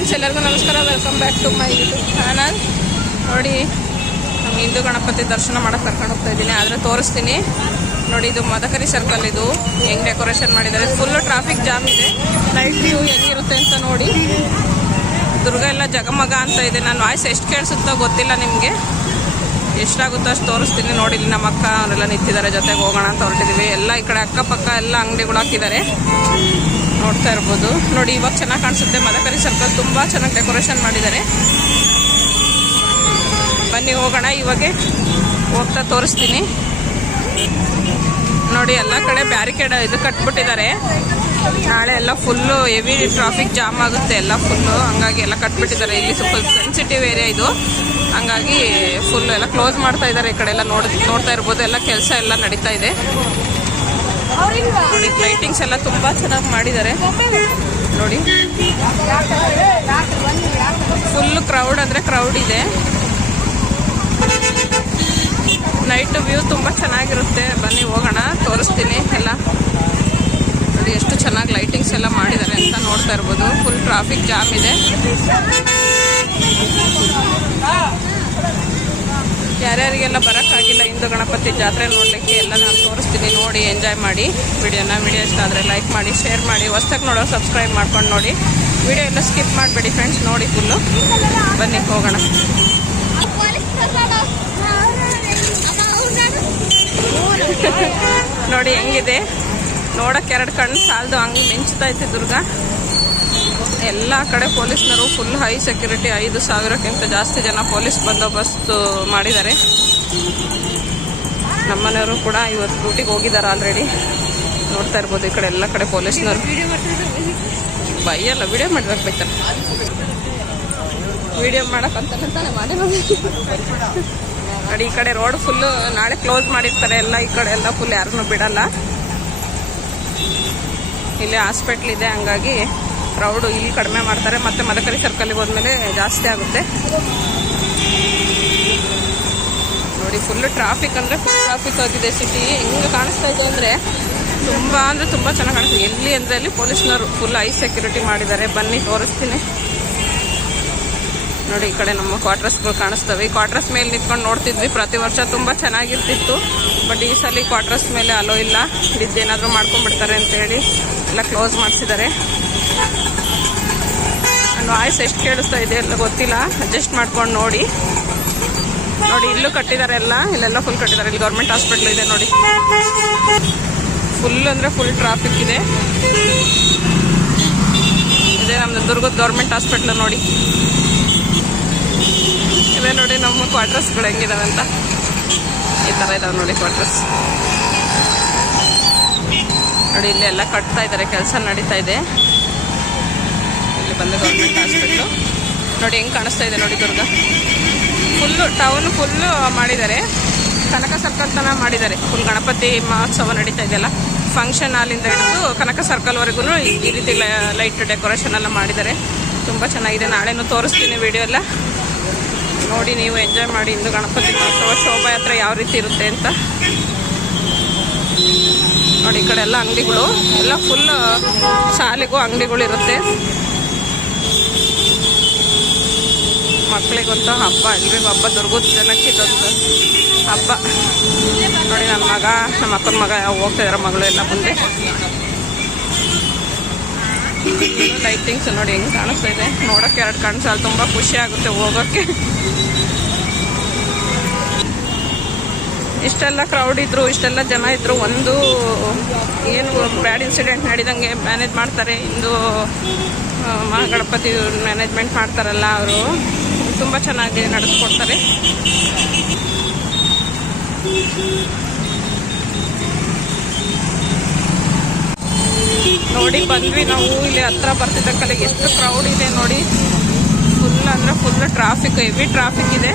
Friends ಎಲ್ಲರಿಗೂ ನಮಸ್ಕಾರ. Welcome back to my YouTube channel ನೋಡಿ, ನಮ್ಮ ಹಿಂದೂ ಗಣಪತಿ ದರ್ಶನ ಮಾಡಕ್ಕೆ ಕರ್ಕೊಂಡು ಹೋಗ್ತಾ ಇದ್ದೀನಿ. ಆದರೆ ತೋರಿಸ್ತೀನಿ. ನೋಡಿ, ಇದು ಮದಕರಿ ಸರ್ಕಲ್ ಇದು. ಹೆಂಗೆ ಡೆಕೋರೇಷನ್ ಮಾಡಿದ್ದಾರೆ. ಫುಲ್ ಟ್ರಾಫಿಕ್ ಜಾಮ್ ಇದೆ. ಲೈಟ್ ವ್ಯೂ ಹೆಂಗಿರುತ್ತೆ ಅಂತ ನೋಡಿ. ದುರ್ಗ ಎಲ್ಲ ಜಗಮಗ ಅಂತ ಇದೆ. ನಾನು ವಾಯ್ಸ್ ಎಷ್ಟು ಕೇಳಿಸುತ್ತೋ ಗೊತ್ತಿಲ್ಲ ನಿಮಗೆ. ಎಷ್ಟಾಗುತ್ತೋ ಅಷ್ಟು ತೋರಿಸ್ತೀನಿ. ನೋಡಿ, ಇಲ್ಲಿ ನಮ್ಮ ಅಕ್ಕ, ಅವರೆಲ್ಲ ನಿಂತಿದ್ದಾರೆ. ಜೊತೆಗೆ ಹೋಗೋಣ ಅಂತ ಹೊರಟಿದ್ದೀವಿ ಎಲ್ಲ ಈ ಕಡೆ ಅಕ್ಕಪಕ್ಕ ಎಲ್ಲ ಅಂಗಡಿಗಳು ಹಾಕಿದ್ದಾರೆ. ನೋಡ್ತಾ ಇರ್ಬೋದು. ನೋಡಿ, ಇವಾಗ ಚೆನ್ನಾಗಿ ಕಾಣಿಸುತ್ತೆ. ಮದಕರಿ ಸರ್ಕಲ್ ತುಂಬ ಚೆನ್ನಾಗಿ ಡೆಕೋರೇಷನ್ ಮಾಡಿದ್ದಾರೆ. ಬನ್ನಿ, ಹೋಗೋಣ. ಇವಾಗೆ ಹೋಗ್ತಾ ತೋರಿಸ್ತೀನಿ. ನೋಡಿ, ಎಲ್ಲ ಕಡೆ ಬ್ಯಾರಿಕೇಡ್ ಇದು ಕಟ್ಬಿಟ್ಟಿದ್ದಾರೆ. ನಾಳೆ ಎಲ್ಲ ಫುಲ್ಲು ಹೆವಿ ಟ್ರಾಫಿಕ್ ಜಾಮ್ ಆಗುತ್ತೆ. ಎಲ್ಲ ಫುಲ್ಲು ಹಂಗಾಗಿ ಎಲ್ಲ ಕಟ್ಬಿಟ್ಟಿದ್ದಾರೆ. ಇಲ್ಲಿ ಸ್ವಲ್ಪ ಸೆನ್ಸಿಟಿವ್ ಏರಿಯಾ ಇದು. ಹಂಗಾಗಿ ಫುಲ್ ಎಲ್ಲ ಕ್ಲೋಸ್ ಮಾಡ್ತಾ ಇದ್ದಾರೆ. ಈ ಕಡೆ ಎಲ್ಲ ನೋಡ್ ನೋಡ್ತಾ ಇರ್ಬೋದು. ಎಲ್ಲ ಕೆಲಸ ಎಲ್ಲ ನಡೀತಾ ಇದೆ. ನೋಡಿ ಲೈಟಿಂಗ್ಸ್ ಎಲ್ಲ ತುಂಬಾ ಚೆನ್ನಾಗಿ ಮಾಡಿದ್ದಾರೆ. ನೋಡಿ. ಫುಲ್ ಕ್ರೌಡ್ ಅಂದ್ರೆ ಕ್ರೌಡ್ ಇದೆ. ನೈಟ್ ವ್ಯೂ ತುಂಬಾ ಚೆನ್ನಾಗಿರುತ್ತೆ. ಬನ್ನಿ, ಹೋಗೋಣ. ತೋರಿಸ್ತೀನಿ ಎಲ್ಲ. ನೋಡಿ, ಎಷ್ಟು ಚೆನ್ನಾಗಿ ಲೈಟಿಂಗ್ಸ್ ಎಲ್ಲ ಮಾಡಿದ್ದಾರೆ ಅಂತ ನೋಡ್ತಾ ಇರ್ಬೋದು. ಫುಲ್ ಟ್ರಾಫಿಕ್ ಜಾಮ್ ಇದೆ. ಯಾರ್ಯಾರಿಗೆಲ್ಲ ಬರೋಕ್ಕಾಗಿಲ್ಲ ಹಿಂದೂ ಗಣಪತಿ ಜಾತ್ರೆ ನೋಡಲಿಕ್ಕೆ ಎಲ್ಲ ನಾನು ತೋರಿಸ್ತೀನಿ. ನೋಡಿ ಎಂಜಾಯ್ ಮಾಡಿ ವಿಡಿಯೋನ. ವಿಡಿಯೋ ಇಷ್ಟ ಆದರೆ ಲೈಕ್ ಮಾಡಿ ಶೇರ್ ಮಾಡಿ, ಹೊಸ್ದಾಗಿ ನೋಡೋ ಸಬ್ಸ್ಕ್ರೈಬ್ ಮಾಡ್ಕೊಂಡು ನೋಡಿ. ವಿಡಿಯೋ ಎಲ್ಲ ಸ್ಕಿಪ್ ಮಾಡಬೇಡಿ ಫ್ರೆಂಡ್ಸ್ ನೋಡಿ ಫುಲ್ಲು ಬನ್ನಿ, ಹೋಗೋಣ. ನೋಡಿ, ಹೆಂಗಿದೆ? ನೋಡಕ್ಕೆ ಎರಡು ಕಣ್ಣು ಸಾಲದು, ಹಂಗೆ ಮಿಂಚ್ತೈತೆ ದುರ್ಗ. ಎಲ್ಲ ಕಡೆ ಪೊಲೀಸ್ನವರು ಫುಲ್ ಹೈ ಸೆಕ್ಯೂರಿಟಿ ಐದು ಸಾವಿರಕ್ಕಿಂತ ಜಾಸ್ತಿ ಜನ ಪೊಲೀಸ್ ಬಂದೋಬಸ್ತ್ ಮಾಡಿದ್ದಾರೆ. ನಮ್ಮನೆಯವರು ಕೂಡ ಇವತ್ತು ಡ್ಯೂಟಿಗೆ ಹೋಗಿದ್ದಾರೆ ಆಲ್ರೆಡಿ ನೋಡ್ತಾ ಇರ್ಬೋದು ಈ ಕಡೆ ಎಲ್ಲ ಕಡೆ ಪೊಲೀಸ್ನವರು. ಬೈಯಲ್ಲ ವಿಡಿಯೋ ಮಾಡ್ಬೇಕು ಬೇಕಾರೆ ವಿಡಿಯೋ ಮಾಡಕ್ಕಂತಾನೆ ತಾನೇ ಮಾಡಿರೋದು ನೋಡಿ, ಈ ಕಡೆ ರೋಡ್ ಫುಲ್ಲು ನಾಳೆ ಕ್ಲೋಸ್ ಮಾಡಿರ್ತಾರೆ ಎಲ್ಲ, ಈ ಕಡೆ ಎಲ್ಲ ಫುಲ್ ಯಾರನ್ನೂ ಬಿಡಲ್ಲ. ಇಲ್ಲಿ ಹಾಸ್ಪಿಟ್ಲ್ ಇದೆ, ಹಂಗಾಗಿ ಕ್ರೌಡು ಇಲ್ಲಿ ಕಡಿಮೆ ಮಾಡ್ತಾರೆ. ಮತ್ತೆ ಮದಕರಿ ಸರ್ಕಲ್ಗೆ ಹೋದ್ಮೇಲೆ ಜಾಸ್ತಿ ಆಗುತ್ತೆ. ನೋಡಿ ಫುಲ್ ಟ್ರಾಫಿಕ್ ಅಂದರೆ ಫುಲ್ ಟ್ರಾಫಿಕ್ ಆಗಿದೆ ಸಿಟಿ ಹೆಂಗೆ ಕಾಣಿಸ್ತಾ ಇದೆ ಅಂದರೆ ತುಂಬ ಅಂದರೆ ತುಂಬ ಚೆನ್ನಾಗಿ ಕಾಣಿಸ್ತಿದೆ ಎಲ್ಲಿ ಅಂದರೆ ಅಲ್ಲಿ ಪೊಲೀಸ್ನವರು ಫುಲ್ ಐ ಸೆಕ್ಯೂರಿಟಿ ಮಾಡಿದ್ದಾರೆ. ಬನ್ನಿ, ತೋರಿಸ್ತೀನಿ. ನೋಡಿ, ಈ ಕಡೆ ನಮ್ಮ ಕ್ವಾರ್ಟರ್ಸ್ಗಳು ಕಾಣಿಸ್ತವೆ. ಈ ಕ್ವಾರ್ಟರ್ಸ್ ಮೇಲೆ ನಿಂತ್ಕೊಂಡು ನೋಡ್ತಿದ್ವಿ. ಪ್ರತಿ ವರ್ಷ ತುಂಬ ಚೆನ್ನಾಗಿರ್ತಿತ್ತು. ಬಟ್ ಈ ಸಲ ಕ್ವಾರ್ಟರ್ಸ್ ಮೇಲೆ ಅಲೋ ಇಲ್ಲ. ಇದ್ದೇನಾದರೂ ಮಾಡ್ಕೊಂಡ್ಬಿಡ್ತಾರೆ ಅಂತೇಳಿ ಎಲ್ಲ ಕ್ಲೋಸ್ ಮಾಡಿಸಿದ್ದಾರೆ. ವಾಯ್ಸ್ ಎಷ್ಟು ಕೇಳಿಸ್ತಾ ಇದೆ ಎಲ್ಲ ಗೊತ್ತಿಲ್ಲ. ಅಡ್ಜಸ್ಟ್ ಮಾಡ್ಕೊಂಡು ನೋಡಿ. ನೋಡಿ, ಇಲ್ಲೂ ಕಟ್ಟಿದ್ದಾರೆ ಎಲ್ಲ. ಇಲ್ಲೆಲ್ಲ ಫುಲ್ ಕಟ್ಟಿದ್ದಾರೆ. ಇಲ್ಲಿ ಗೌರ್ಮೆಂಟ್ ಹಾಸ್ಪಿಟ್ಲ್ ಇದೆ ನೋಡಿ. ಫುಲ್ ಅಂದರೆ ಫುಲ್ ಟ್ರಾಫಿಕ್ ಇದೆ. ಇದೆ ನಮ್ಮದು ದುರ್ಗದ ಗೌರ್ಮೆಂಟ್ ಹಾಸ್ಪಿಟ್ಲ್ ನೋಡಿ. ಇದೆ ನೋಡಿ ನಮ್ಮ ಕ್ವಾರ್ಟರ್ಸ್ಗಳು ಹೆಂಗಿದಾವೆ ಅಂತ. ಈ ಥರ ಇದಾವೆ ನೋಡಿ ಕ್ವಾರ್ಟರ್ಸ್ ನೋಡಿ ಇಲ್ಲಿ ಎಲ್ಲ ಕಟ್ತಾ ಇದ್ದಾರೆ. ಕೆಲಸ ನಡೀತಾ ಇದೆ. ಬಂದು ಗೌರ್ಮೆಂಟ್ ಹಾಸ್ಪಿಟ್ಲು ನೋಡಿ ಹೆಂಗೆ ಕಾಣಿಸ್ತಾ ಇದೆ ನೋಡಿ ದುರ್ಗ. ಫುಲ್ಲು ಟೌನ್ ಫುಲ್ಲು ಮಾಡಿದ್ದಾರೆ. ಕನಕ ಸರ್ಕಲ್ ತನಕ ಮಾಡಿದ್ದಾರೆ. ಫುಲ್ ಗಣಪತಿ ಮಹೋತ್ಸವ ನಡೀತಾ ಇದೆಯಲ್ಲ ಫಂಕ್ಷನ್ ಹಾಲಿಂದ ಹಿಡಿದು ಕನಕ ಸರ್ಕಲ್ವರೆಗೂ ಈ ರೀತಿ ಲೈಟ್ ಡೆಕೋರೇಷನ್ ಎಲ್ಲ ಮಾಡಿದ್ದಾರೆ. ತುಂಬ ಚೆನ್ನಾಗಿದೆ. ನಾಳೆನೂ ತೋರಿಸ್ತೀನಿ ವಿಡಿಯೋ ಎಲ್ಲ. ನೋಡಿ ನೀವು ಎಂಜಾಯ್ ಮಾಡಿ ಇಂದು ಗಣಪತಿ ಮಹೋತ್ಸವ, ಶೋಭಾಯಾತ್ರೆ ಯಾವ ರೀತಿ ಇರುತ್ತೆ ಅಂತ. ನೋಡಿ ಈ ಕಡೆ ಎಲ್ಲ ಅಂಗಡಿಗಳು. ಎಲ್ಲ ಫುಲ್ ಶಾಲೆಗೂ ಅಂಗಡಿಗಳು ಇರುತ್ತೆ. ಮಕ್ಕಳಿಗಂತೂ ಹಬ್ಬ ಎಲ್ರಿಗೂ ಹಬ್ಬ ದುರ್ಗದ ಜನಕ್ಕೆ ಇದೊಂದು ಹಬ್ಬ. ನೋಡಿ ನನ್ನ ಮಗ, ನಮ್ಮ ಅಕ್ಕನ ಮಗ ಹೋಗ್ತಾ ಇದ್ದಾರೆ ಮಗಳು ಎಲ್ಲ ಮುಂದೆ ಲೈಟಿಂಗ್ಸ್ ನೋಡಿ ಹೆಂಗೆ ಕಾಣಿಸ್ತಾ ಇದೆ. ನೋಡೋಕ್ಕೆ ಎರಡು ಕಣ್ಸಲ್ಲ ತುಂಬ ಖುಷಿ ಆಗುತ್ತೆ ಹೋಗೋಕ್ಕೆ ಇಷ್ಟೆಲ್ಲ ಕ್ರೌಡ್ ಇದ್ರು, ಇಷ್ಟೆಲ್ಲ ಜನ ಇದ್ರು, ಒಂದು ಏನು ಬ್ಯಾಡ್ ಇನ್ಸಿಡೆಂಟ್ ನಡೀದಂಗೆ ಮ್ಯಾನೇಜ್ ಮಾಡ್ತಾರೆ. ಇಂದು ಮಹಾಗಣಪತಿ ಮ್ಯಾನೇಜ್ಮೆಂಟ್ ಮಾಡ್ತಾರಲ್ಲ ಅವರು. ತುಂಬ ಚೆನ್ನಾಗಿ ನಡೆಸ್ಕೊಡ್ತಾರೆ. ನೋಡಿ, ಬಂದ್ವಿ ನಾವು. ಇಲ್ಲಿ ಹತ್ರ ಬರ್ತಿದ್ದ ಕಲೆಗೆ ಎಷ್ಟು ಕ್ರೌಡ್ ಇದೆ ನೋಡಿ. ಫುಲ್ ಅಂದ್ರೆ ಫುಲ್ ಟ್ರಾಫಿಕ್ ಹೆವಿ ಟ್ರಾಫಿಕ್ ಇದೆ.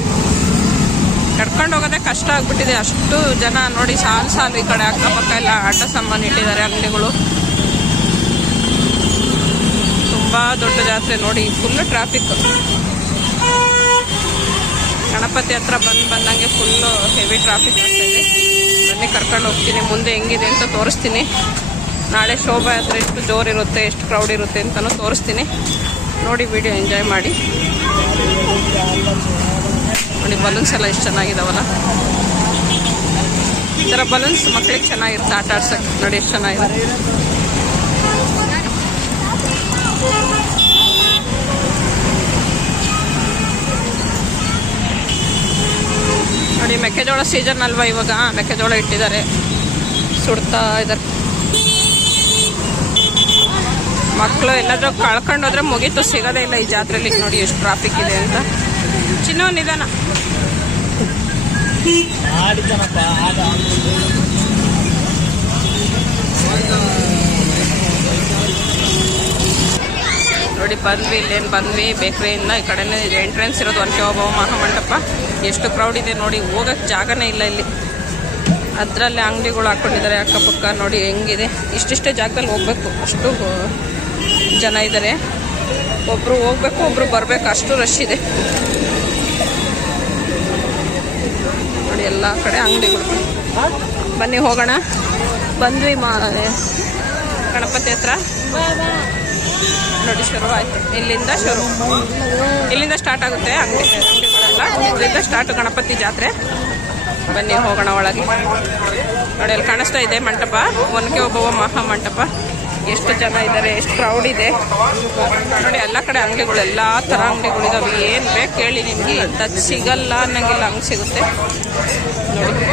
ನಡ್ಕೊಂಡು ಹೋಗೋದೇ ಕಷ್ಟ ಆಗ್ಬಿಟ್ಟಿದೆ. ಅಷ್ಟು ಜನ ನೋಡಿ, ಸಾಲು ಸಾಲು ಈ ಕಡೆ ಅಕ್ಕಪಕ್ಕ ಎಲ್ಲ ಆಟ ಸಾಮಾನು ಇಟ್ಟಿದ್ದಾರೆ ಅಂಗಡಿಗಳು. ತುಂಬಾ ದೊಡ್ಡ ಜಾತ್ರೆ ನೋಡಿ ಫುಲ್ ಟ್ರಾಫಿಕ್ ಗಣಪತಿ ಹತ್ರ ಬಂದು ಬಂದಂಗೆ ಫುಲ್ಲು ಹೆವಿ ಟ್ರಾಫಿಕ್ ಇದೆ. ಬನ್ನಿ, ಕರ್ಕೊಂಡು ಹೋಗ್ತೀನಿ. ಮುಂದೆ ಹೆಂಗಿದೆ ಅಂತ ತೋರಿಸ್ತೀನಿ. ನಾಳೆ ಶೋಭಾಯಾತ್ರೆ ಎಷ್ಟು ಜೋರಿರುತ್ತೆ ಎಷ್ಟು ಕ್ರೌಡ್ ಇರುತ್ತೆ ಅಂತಲೂ ತೋರಿಸ್ತೀನಿ. ನೋಡಿ ವಿಡಿಯೋ ಎಂಜಾಯ್ ಮಾಡಿ. ನೋಡಿ ಬಲೂನ್ಸ್ ಎಲ್ಲ ಎಷ್ಟು ಚೆನ್ನಾಗಿದಾವಲ್ಲ. ಈ ಥರ ಬಲೂನ್ಸ್ ಮಕ್ಳಿಗೆ ಚೆನ್ನಾಗಿರುತ್ತೆ, ಆಟ ಆಡ್ಸಕ್ಕೆ ನೋಡಿ, ಎಷ್ಟು ಚೆನ್ನಾಗಿದೆ. ನೋಡಿ ಮೆಕ್ಕೆಜೋಳ ಸೀಸನ್ ಅಲ್ವಾ ಇವಾಗ? ಮೆಕ್ಕೆಜೋಳ ಇಟ್ಟಿದ್ದಾರೆ. ಸುಡ್ತಾ ಇದ್ದಾರೆ. ಮಕ್ಕಳು ಎಲ್ಲಾದ್ರೂ ಕಳ್ಕೊಂಡು ಹೋದ್ರೆ ಮುಗೀತು. ಸಿಗೋದೇ ಇಲ್ಲ ಈ ಜಾತ್ರೆಲಿ. ನೋಡಿ ಎಷ್ಟು ಟ್ರಾಫಿಕ್ ಇದೆ ಅಂತ. ಚಿನ್ನೋ, ನಿಧಾನ. ನೋಡಿ, ಬಂದ್ವಿ, ಇಲ್ಲೇನು ಬಂದ್ವಿ, ಬೇಕ್ರಿಯಿಂದ ಈ ಕಡೆನೇ ಎಂಟ್ರೆನ್ಸ್ ಇರೋದು ಒನಕೆ ಓಬವ್ವ ಮಹಾಮಂಟಪ. ಎಷ್ಟು ಕ್ರೌಡ್ ಇದೆ ನೋಡಿ ಹೋಗಕ್ಕೆ ಜಾಗನೇ ಇಲ್ಲ ಇಲ್ಲಿ. ಅದರಲ್ಲಿ ಅಂಗಡಿಗಳು ಹಾಕ್ಕೊಂಡಿದ್ದಾರೆ ಅಕ್ಕಪಕ್ಕ, ನೋಡಿ ಹೆಂಗಿದೆ. ಇಷ್ಟಿಷ್ಟೇ ಜಾಗದಲ್ಲಿ ಹೋಗ್ಬೇಕು. ಅಷ್ಟು ಜನ ಇದ್ದಾರೆ ಒಬ್ಬರು ಹೋಗ್ಬೇಕು ಒಬ್ಬರು ಬರಬೇಕು. ಅಷ್ಟು ರಶ್ ಇದೆ. ನೋಡಿ, ಎಲ್ಲ ಕಡೆ ಅಂಗಡಿಗಳು. ಬನ್ನಿ ಹೋಗೋಣ. ಬಂದ್ವಿ ಮಾ, ಗಣಪತಿ ಹತ್ರ. ನೋಡಿ ಶುರು ಆಯ್ತು. ಇಲ್ಲಿಂದ ಶುರು. ಇಲ್ಲಿಂದ ಸ್ಟಾರ್ಟ್ ಆಗುತ್ತೆ. ಅಂಗಡಿ ಅಂಗಡಿಗಳೆಲ್ಲ ಸ್ಟಾರ್ಟ್ ಗಣಪತಿ ಜಾತ್ರೆ. ಬನ್ನಿ, ಹೋಗೋಣ ಒಳಗೆ. ನೋಡಿ, ಅಲ್ಲಿ ಕಾಣಿಸ್ತಾ ಇದೆ ಮಂಟಪ. ಒನಕೆ ಒಬ್ಬವ ಮಹಾ ಮಂಟಪ. ಎಷ್ಟು ಜನ ಇದ್ದಾರೆ, ಎಷ್ಟು ಕ್ರೌಡ್ ಇದೆ. ನೋಡಿ, ಎಲ್ಲ ಕಡೆ ಅಂಗಡಿಗಳು, ಎಲ್ಲ ಥರ ಅಂಗಡಿಗಳಿದಾವೆ. ಏನು ಬೇಕು ಕೇಳಿ ನಿಮಗೆ. ಇಂಥದ್ದು ಸಿಗಲ್ಲ ಅನ್ನಂಗಿಲ್ಲ. ಹಂಗೆ ಸಿಗುತ್ತೆ. ನೋಡಿ.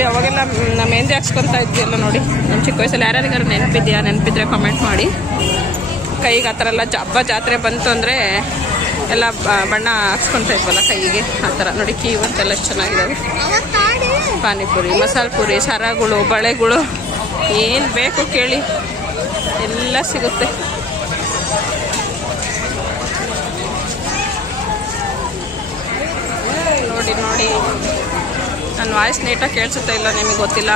ಇಲ್ಲಿ ಅವಾಗೆಲ್ಲ ಮೆಹಂದಿ ಹಾಕ್ಸ್ಕೊಂತ ಇದ್ದಿಲ್ಲ ನೋಡಿ. ನಮ್ಮ ಚಿಕ್ಕ ವಯಸ್ಸಲ್ಲಿ ಯಾರ್ಯಾರಿಗಾರು ನೆನಪಿದ್ಯಾ? ನೆನಪಿದ್ರೆ ಕಮೆಂಟ್ ಮಾಡಿ. ಕೈಗೆ ಆ ಥರ ಎಲ್ಲ ಹಬ್ಬ ಜಾತ್ರೆ ಬಂತು ಅಂದರೆ ಎಲ್ಲ ಬಣ್ಣ ಹಾಕ್ಸ್ಕೊಂತ ಇದ್ವಲ್ಲ ಕೈಗೆ. ಆ ಥರ ನೋಡಿ ಕೀವ್ ಅಂತೆಲ್ಲ ಚೆನ್ನಾಗಿದ್ದಾವೆ ಪಾನಿಪುರಿ ಮಸಾಲೆ ಪುರಿ ಸರಗಳು, ಬಳೆಗಳು. ಏನು ಬೇಕು ಕೇಳಿ. ಎಲ್ಲ ಸಿಗುತ್ತೆ. ನೋಡಿ ನೋಡಿ. ನನ್ನ ವಾಯ್ಸ್ ನೀಟಾಗಿ ಕೇಳಿಸುತ್ತಾ ಇಲ್ಲ, ನಿಮಗೆ ಗೊತ್ತಿಲ್ಲ.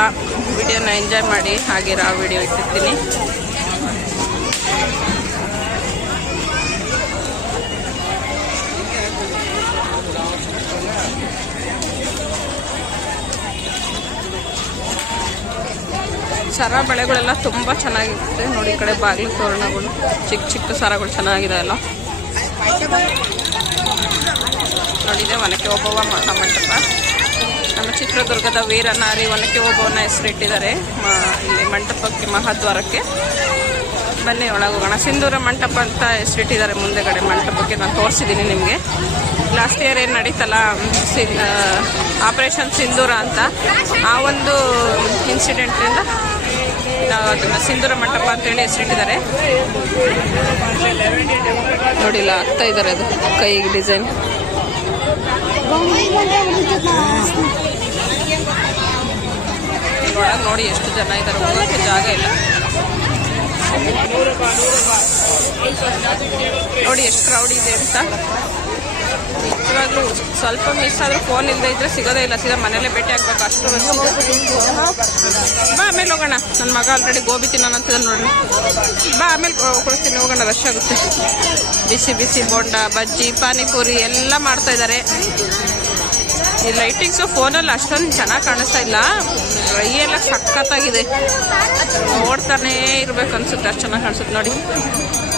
ವಿಡಿಯೋನ ಎಂಜಾಯ್ ಮಾಡಿ, ಹಾಗೆ ಆ ವಿಡಿಯೋ ಇಟ್ಟಿರ್ತೀನಿ. ಸರ ಬೆಳೆಗಳೆಲ್ಲ ತುಂಬ ಚೆನ್ನಾಗಿರುತ್ತೆ. ನೋಡಿ, ಈ ಕಡೆ ಬಾಗಿಲು ತೋರಣಗಳು, ಚಿಕ್ಕ ಚಿಕ್ಕ ಸರಗಳು ಚೆನ್ನಾಗಿದೆ ಅಲ್ಲ. ನೋಡಿದೆ ಒನಕೆ ಒಬ್ಬವ ಮಹಾಮಂಟಪ ನಮ್ಮ ಚಿತ್ರದುರ್ಗದ ವೀರನಾರಿ ಒನಕೆ ಓಬವ್ವನ ಹೆಸರಿಟ್ಟಿದ್ದಾರೆ. ಇಲ್ಲಿ ಮಂಟಪಕ್ಕೆ, ಮಹಾದ್ವಾರಕ್ಕೆ. ಬನ್ನಿ ಒಳಗೆ ಹೋಗೋಣ ಸಿಂಧೂರ ಮಂಟಪ ಅಂತ ಹೆಸರಿಟ್ಟಿದ್ದಾರೆ ಮುಂದೆಗಡೆ ಮಂಟಪಕ್ಕೆ. ನಾನು ತೋರಿಸಿದ್ದೀನಿ ನಿಮಗೆ. ಲಾಸ್ಟ್ ಇಯರ್ ಏನು ನಡೀತಲ್ಲ ಆಪರೇಷನ್ ಸಿಂಧೂರ ಅಂತ. ಆ ಒಂದು ಇನ್ಸಿಡೆಂಟಿಂದ ಅದನ್ನು ಸಿಂಧೂರ ಮಂಟಪ ಅಂತೇಳಿ ಹೆಸರಿಟ್ಟಿದ್ದಾರೆ. ನೋಡಿಲ್ಲ, ಆಗ್ತಾ ಇದ್ದಾರೆ ಅದು ಕೈಗೆ ಡಿಸೈನ್ ನೋಡಿ ಎಷ್ಟು ಜನ ಇದ್ದಾರೆ ಹೋಗೋಕ್ಕೆ ಜಾಗ ಇಲ್ಲ. ನೋಡಿ ಎಷ್ಟು ಕ್ರೌಡ್ ಇದೆ ಅಂತ. ನಿಜವಾಗ್ಲೂ ಸ್ವಲ್ಪ ಮಿಸ್ ಆದ್ರೂ ಫೋನ್ ಇಲ್ಲದೆ ಇದ್ರೆ ಸಿಗೋದೇ ಇಲ್ಲ, ಸೀದಾ ಮನೇಲೆ ಭೇಟಿ ಆಗ್ಬೇಕು ಅಷ್ಟು. ಬಾ, ಆಮೇಲೆ ಹೋಗೋಣ. ನನ್ನ ಮಗ ಆಲ್ರೆಡಿ ಗೋಬಿ ತಿನ್ನೋಣಂತಿದ್ದ ನೋಡಿ ಬಾ, ಆಮೇಲೆ ಕೊಡಿಸ್ತೀನಿ, ಹೋಗೋಣ ರಶ್ ಆಗುತ್ತೆ. ಬಿಸಿ ಬಿಸಿ ಬೋಂಡ, ಬಜ್ಜಿ, ಪಾನಿಪುರಿ ಎಲ್ಲ ಮಾಡ್ತಾ ಇದ್ದಾರೆ. ಈ ಲೈಟಿಂಗ್ಸು ಫೋನಲ್ಲಿ ಅಷ್ಟೊಂದು ಚೆನ್ನಾಗಿ ಕಾಣಿಸ್ತಾ ಇಲ್ಲ. ಎಲ್ಲ ಸಖತ್ತಾಗಿದೆ. ನೋಡ್ತಾನೇ ಇರ್ಬೇಕು ಅನ್ಸುತ್ತೆ, ಅಷ್ಟು ಚೆನ್ನಾಗಿ ಕಾಣಿಸುತ್ತೆ ನೋಡಿ.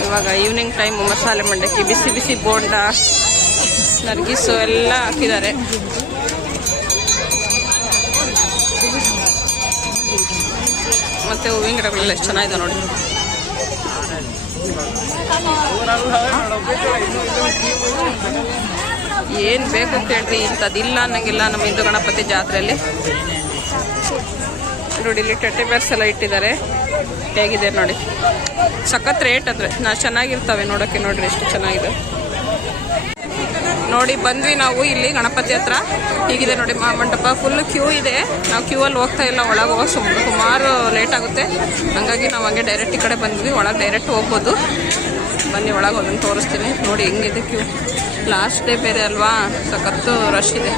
ಇವಾಗ ಈವ್ನಿಂಗ್ ಟೈಮ್ ಮಸಾಲೆ ಮಂಡಕ್ಕಿ, ಬಿಸಿ ಬಿಸಿ ಬೋಂಡ, ನರ್ಗಿಸು ಎಲ್ಲ ಹಾಕಿದ್ದಾರೆ. ಮತ್ತೆ ಹೂವಿನ ಗಿಡಗಳೆಲ್ಲ ಎಷ್ಟು ಚೆನ್ನಾಗಿದೆ ನೋಡಿ. ಏನು ಬೇಕು ಅಂತ ಹೇಳ್ರಿ, ಇಂಥದ್ದಿಲ್ಲ ಅನ್ನಂಗಿಲ್ಲ ನಮ್ಮ ಹಿಂದೂ ಗಣಪತಿ ಜಾತ್ರೆಯಲ್ಲಿ. ನೋಡಿ, ಇಲ್ಲಿ ಟೆಟ್ಟಿ ಬೇರ್ಸ್ ಎಲ್ಲ ಇಟ್ಟಿದ್ದಾರೆ. ಹೇಗಿದೆ ನೋಡಿ. ಸಖತ್ ರೇಟ್ ಅಂದರೆ, ನಾ ಚೆನ್ನಾಗಿರ್ತವೆ ನೋಡೋಕ್ಕೆ ನೋಡ್ರಿ ಎಷ್ಟು ಚೆನ್ನಾಗಿದೆ. ನೋಡಿ, ಬಂದ್ವಿ ನಾವು ಇಲ್ಲಿ ಗಣಪತಿ ಹತ್ರ. ಹೀಗಿದೆ ನೋಡಿ ಮಂಟಪ ಫುಲ್ ಕ್ಯೂ ಇದೆ. ನಾವು ಕ್ಯೂ ಅಲ್ಲಿ ಹೋಗ್ತಾ ಇಲ್ಲ, ಒಳಗೆ ಹೋಗೋ ಸುಮ್ ಸುಮಾರು ಲೇಟ್ ಆಗುತ್ತೆ. ಹಾಗಾಗಿ ನಾವು ಹಂಗೆ ಡೈರೆಕ್ಟ್ ಈ ಕಡೆ ಬಂದ್ವಿ, ಒಳಗೆ ಡೈರೆಕ್ಟ್ ಹೋಗ್ಬೋದು. ಬನ್ನಿ, ಒಳಗೆ ಅದನ್ನು ತೋರಿಸ್ತೀನಿ. ನೋಡಿ ಹೆಂಗಿದೆ ಕ್ಯೂ ಲಾಸ್ಟ್ ಡೇ ಬೇರೆ ಅಲ್ವಾ? ಸಖತ್ತು ರಶ್ ಇದೆ.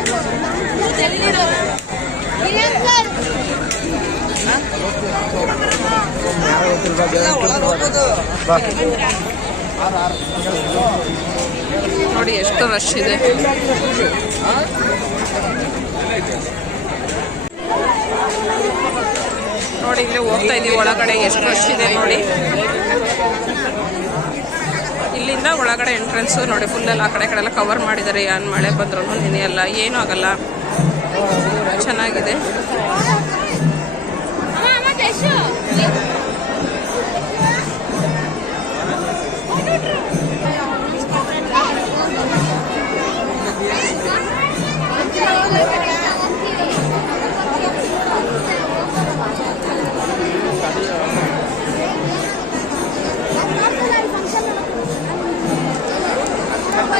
ನೋಡಿ ಎಷ್ಟು ರಶ್ ಇದೆ. ನೋಡಿ, ಇಲ್ಲಿ ಹೋಗ್ತಾ ಇದೀವಿ ಒಳಗಡೆ. ಎಷ್ಟು ರಶ್ ಇದೆ ನೋಡಿ. ಒಳಗಡೆ ಎಂಟ್ರೆನ್ಸ್ ನೋಡಿ ಫುಲ್ ಎಲ್ಲ ಆ ಕಡೆ ಕಡೆ ಎಲ್ಲ ಕವರ್ ಮಾಡಿದ್ದಾರೆ. ಏನ್ ಮಳೆ ಬಂದ್ರು ನೆನೆಯಲ್ಲ ಏನೂ ಆಗಲ್ಲ. ಚೆನ್ನಾಗಿದೆ.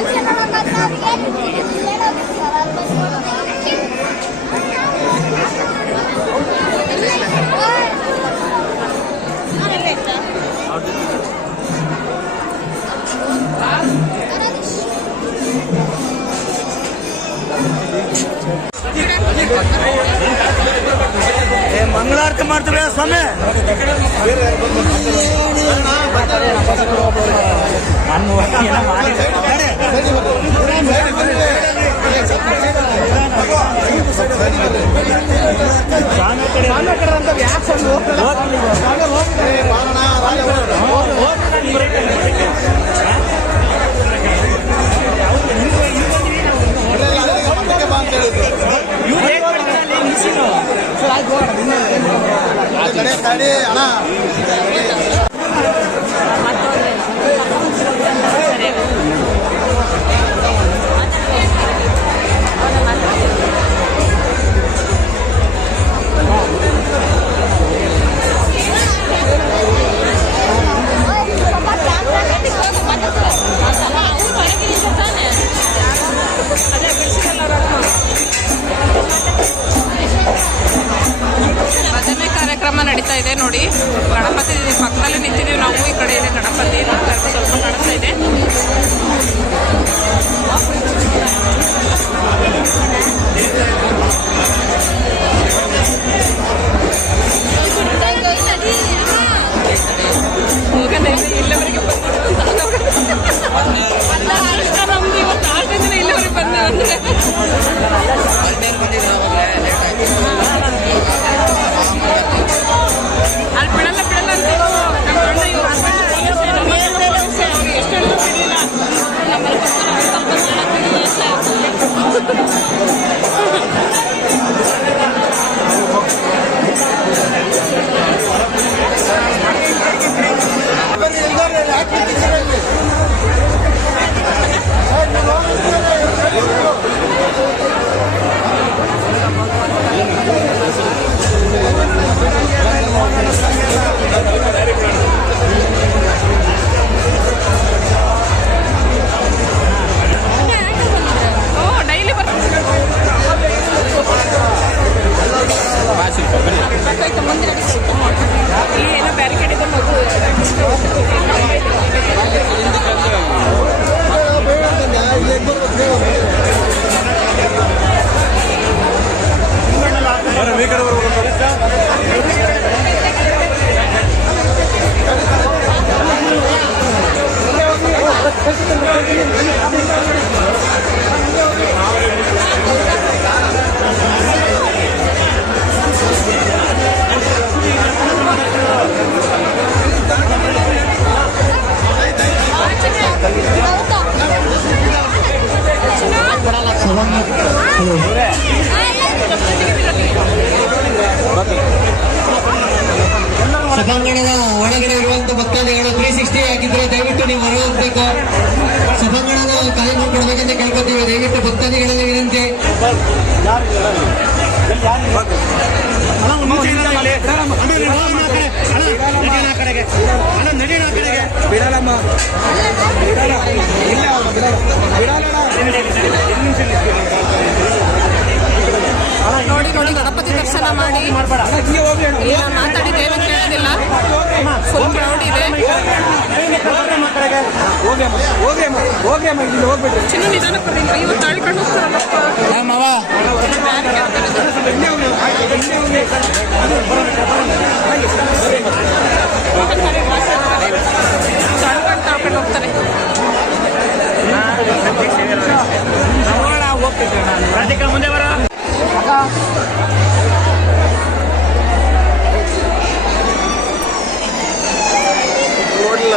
Va Thank you. ಮಂಗಳಾರತಿ ಮಾಡ್ತೀವಿ ಸ್ವಾಮಿ ಭಜನೆ ಕೇಳ್ಕೊತೀವಿ ದಯವಿಟ್ಟು ಭಕ್ತಾದಿಗಳಲ್ಲಿ ವಿನಂತಿ. ಬಿಡಲಮ್ಮ ನೋಡಿ ನೋಡಿ ಗಣಪತಿ ದರ್ಶನ ಮಾಡಿ. ಇಲ್ಲಿ ಹೋಗ್ರಿ ಅಮ್ಮ ಅಮ್ಮ ಇಲ್ಲಿ ಹೋಗ್ಬಿಟ್ಟು ಚಿನ್ನ ನಿಧಾನಕ್ಕೆ ಬರ್ಲಿಲ್ಲ ತಾಳಿ ತಳ್ಕೊಂಡು ಹೋಗ್ತಾರಲ್ಲಪ್ಪ ಮಾವ ತಳ್ಕೊಂಡು ತಳ್ಕೊಂಡು ಹೋಗ್ತಾರೆ ಹೋಗ್ತಿದ್ದೆ ನಾನು ಮುಂದೆ ಬರ ನೋಡಿಲ್ಲ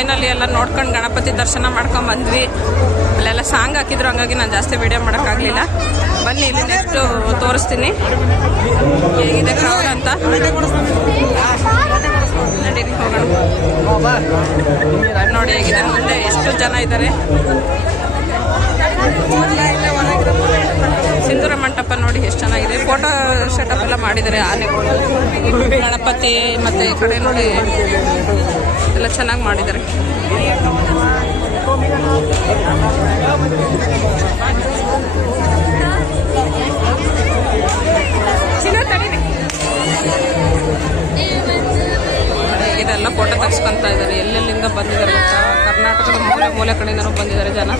ಫೈನಲಿ ಎಲ್ಲ ನೋಡ್ಕೊಂಡು ಗಣಪತಿ ದರ್ಶನ ಮಾಡ್ಕೊಂಡು ಬಂದ್ವಿ. ಅಲ್ಲೆಲ್ಲ ಸಾಂಗ್ ಹಾಕಿದ್ರು, ಹಂಗಾಗಿ ನಾನು ಜಾಸ್ತಿ ವಿಡಿಯೋ ಮಾಡೋಕ್ಕಾಗಲಿಲ್ಲ ಬನ್ನಿ ಇಲ್ಲಿ ನೆಕ್ಸ್ಟ್ ತೋರಿಸ್ತೀನಿ. ಹೇಗಿದೆ ಕ್ರೌಡ್ ಅಂತ? ನಡೀರಿ, ಹೋಗೋಣ. ನೋಡಿ, ಹೇಗಿದೆ? ಮುಂದೆ ಎಷ್ಟು ಜನ ಇದ್ದಾರೆ? ಸಿಂಧೂರ ಮಂಟಪ ನೋಡಿ ಎಷ್ಟು ಚೆನ್ನಾಗಿದೆ. ಫೋಟೋ ಸೆಟಪ್ ಎಲ್ಲ ಮಾಡಿದ್ದಾರೆ ಆನೆಗಳು ಗಣಪತಿ ಮತ್ತೆ ಈ ಕಡೆ ನೋಡಿ ಎಲ್ಲ ಚೆನ್ನಾಗಿ ಮಾಡಿದ್ದಾರೆ. ಇದೆಲ್ಲ ಫೋಟೋ ತೆಗ್ಸ್ಕೊಂತ ಇದ್ದಾರೆ. ಎಲ್ಲೆಲ್ಲಿಂದ ಬಂದಿದ್ದಾರೆ ಕರ್ನಾಟಕದ ಮೂಲೆ ಮೂಲೆ ಕಡೆಯಿಂದನೂ ಬಂದಿದ್ದಾರೆ ಜನ.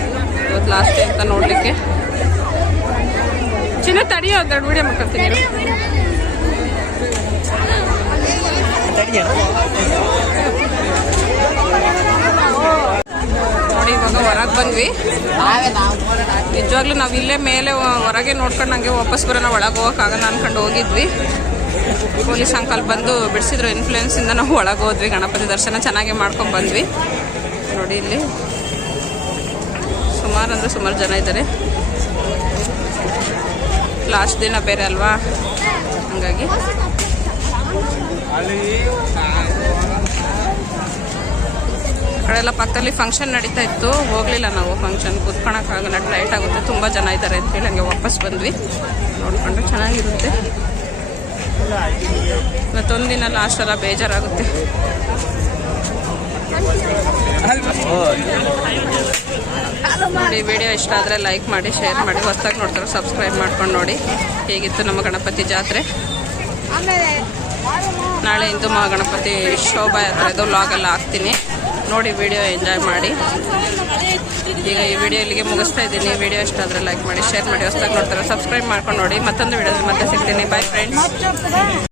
ಇವತ್ತು ಲಾಸ್ಟ್ ಅಂತ ನೋಡಲಿಕ್ಕೆ. ಚಿನ್ನ ತಡಿಯೋ ಒಂದೆರಡು ವಿಡಿಯೋ ಮಾಡ್ಕೊಳ್ತೀನಿ. ನೋಡಿ, ಇವಾಗ ಹೊರಗೆ ಬಂದ್ವಿ. ನಿಜವಾಗ್ಲೂ ನಾವು ಇಲ್ಲೇ ಮೇಲೆ ಹೊರಗೆ ನೋಡ್ಕೊಂಡು ನಂಗೆ ವಾಪಸ್ ಬರೋಣ, ಒಳಗೆ ಹೋಗೋಕ್ಕಾಗಲ್ಲ ಅನ್ಕೊಂಡು ಹೋಗಿದ್ವಿ. ಪೊಲೀಸ್ ಅಂಕಲ್ ಬಂದು ಬಿಡಿಸಿದ್ರು ಇನ್ಫ್ಲೂಯೆನ್ಸಿಂದ ನಾವು ಒಳಗೆ ಹೋದ್ವಿ, ಗಣಪತಿ ದರ್ಶನ ಚೆನ್ನಾಗಿ ಮಾಡ್ಕೊಂಡು ಬಂದ್ವಿ. ನೋಡಿ ಇಲ್ಲಿ. ಸುಮಾರು ಅಂದರೆ ಸುಮಾರು ಜನ ಇದ್ದಾರೆ. ಲಾಸ್ಟ್ ದಿನ ಬೇರೆ ಅಲ್ವಾ? ಹಂಗಾಗಿ. ಆ ಕಡೆ ಪಕ್ಕದಲ್ಲಿ ಫಂಕ್ಷನ್ ನಡೀತಾ ಇತ್ತು. ಹೋಗ್ಲಿಲ್ಲ ನಾವು ಫಂಕ್ಷನ್ ಕೂತ್ಕೊಳಕ್ಕಾಗಲ್ಲ. ಟೈಟ್ ಆಗುತ್ತೆ. ತುಂಬ ಜನ ಇದ್ದಾರೆ ಅಂತ ಹೇಳಿ ಹಂಗೆ ವಾಪಸ್ ಬಂದ್ವಿ. ನೋಡ್ಕೊಂಡು ಚೆನ್ನಾಗಿರುತ್ತೆ. ಮತ್ತೊಂದಿನ ಲಾಸ್ಟ್ ಎಲ್ಲ ಬೇಜಾರಾಗುತ್ತೆ. ನೋಡಿ ವಿಡಿಯೋ ಇಷ್ಟ ಆದರೆ ಲೈಕ್ ಮಾಡಿ ಶೇರ್ ಮಾಡಿ, ಹೊಸ್ದಾಗಿ ನೋಡ್ತಾರೆ ಸಬ್ಸ್ಕ್ರೈಬ್ ಮಾಡ್ಕೊಂಡು ನೋಡಿ. ಹೇಗಿತ್ತು ನಮ್ಮ ಗಣಪತಿ ಜಾತ್ರೆ? ನಾಳೆ ಹಿಂದೂ ಮಹಾಗಣಪತಿ ಶೋಭಾಯಾತ್ರೆದು ಲಾಗ್ ಎಲ್ಲ ಹಾಕ್ತೀನಿ. ನೋಡಿ ವಿಡಿಯೋ ಎಂಜಾಯ್ ಮಾಡಿ. ಈಗ ಈ ವಿಡಿಯೋ ಇಲ್ಲಿಗೆ ಮುಗಿಸ್ತಾ ಇದ್ದೀನಿ. ವಿಡಿಯೋ ಇಷ್ಟ ಆದರೆ ಲೈಕ್ ಮಾಡಿ ಶೇರ್ ಮಾಡಿ, ಹೊಸ್ದಾಗಿ ನೋಡ್ತಾರೆ ಸಬ್ಸ್ಕ್ರೈಬ್ ಮಾಡ್ಕೊಂಡು ನೋಡಿ. ಮತ್ತೊಂದು ವಿಡಿಯೋದಲ್ಲಿ ಮತ್ತೆ ಸಿಗ್ತೀನಿ. Bye friends